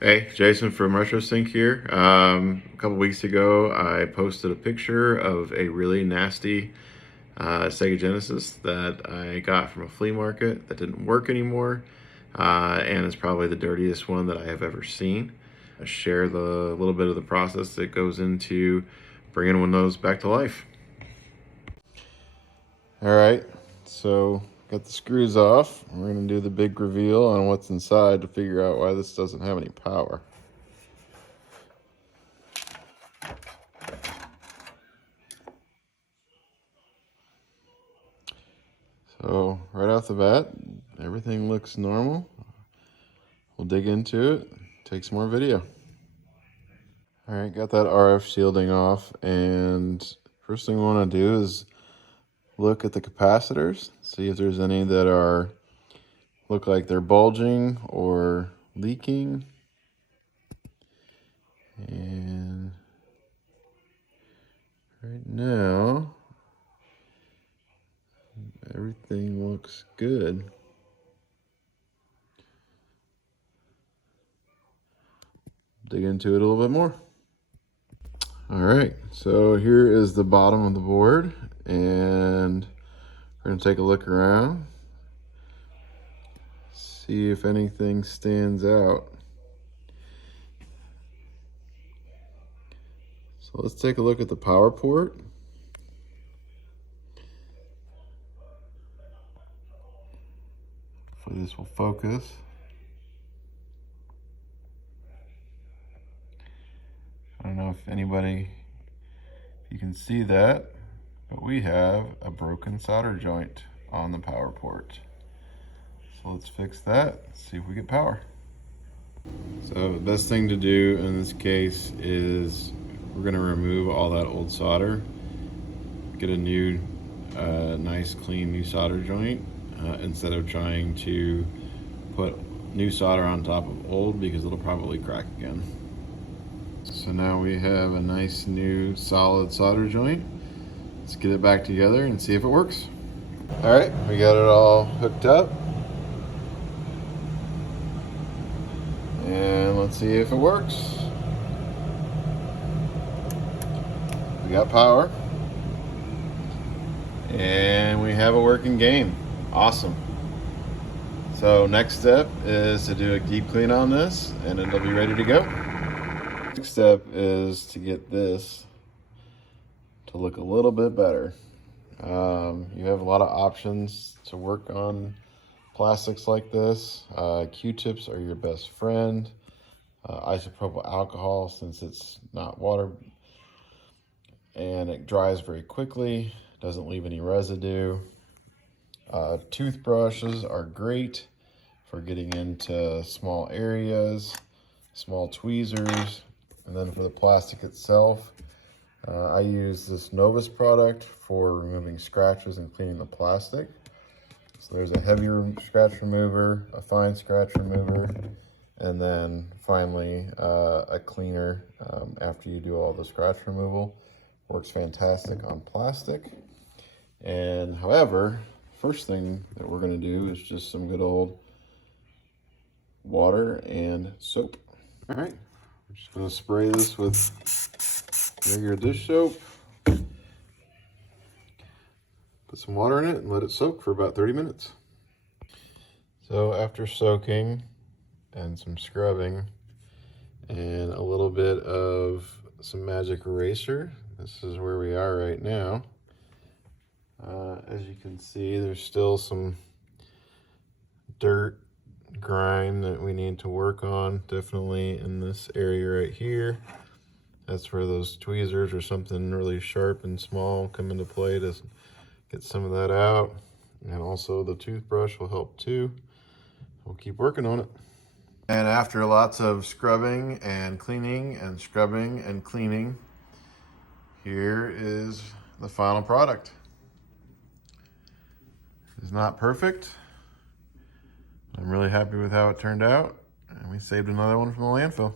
Hey, Jason from RetroSync here. A couple weeks ago, I posted a picture of a really nasty Sega Genesis that I got from a flea market that didn't work anymore, and it's probably the dirtiest one that I have ever seen. I share the little bit of the process that goes into bringing one of those back to life. All right, so got the screws off. We're gonna do the big reveal on what's inside to figure out why this doesn't have any power. So right off the bat, everything looks normal. We'll dig into it, take some more video. All right, got that RF shielding off, and first thing we want to do is look at the capacitors, see if there's any that look like they're bulging or leaking. And right now, everything looks good. Dig into it a little bit more. All right, so here is the bottom of the board, and we're gonna take a look around, see if anything stands out. So let's take a look at the power port. Hopefully this will focus. I don't know if you can see that, but we have a broken solder joint on the power port. So let's fix that, see if we get power. So the best thing to do in this case is we're gonna remove all that old solder, get a new, nice clean new solder joint, instead of trying to put new solder on top of old, because it'll probably crack again. So now we have a nice new solid solder joint. Let's get it back together and see if it works. All right, we got it all hooked up. And let's see if it works. We got power. And we have a working game. Awesome. So next step is to do a deep clean on this, and it'll be ready to go. Next step is to get this to look a little bit better. You have a lot of options to work on plastics like this. Q-tips are your best friend. Isopropyl alcohol, since it's not water and it dries very quickly, doesn't leave any residue. Toothbrushes are great for getting into small areas, small tweezers. And then for the plastic itself, I use this Novus product for removing scratches and cleaning the plastic. So there's a heavier scratch remover, a fine scratch remover, and then finally a cleaner after you do all the scratch removal. Works fantastic on plastic. And however, first thing that we're going to do is just some good old water and soap. All right, I'm just going to spray this with regular dish soap. Put some water in it and let it soak for about 30 minutes. So after soaking and some scrubbing and a little bit of some magic eraser, this is where we are right now. As you can see, there's still some dirt, grime that we need to work on, definitely in this area right here. That's where those tweezers or something really sharp and small come into play to get some of that out. And also the toothbrush will help too. We'll keep working on it. And after lots of scrubbing and cleaning and scrubbing and cleaning, here is the final product. It's not perfect. I'm really happy with how it turned out, and we saved another one from the landfill.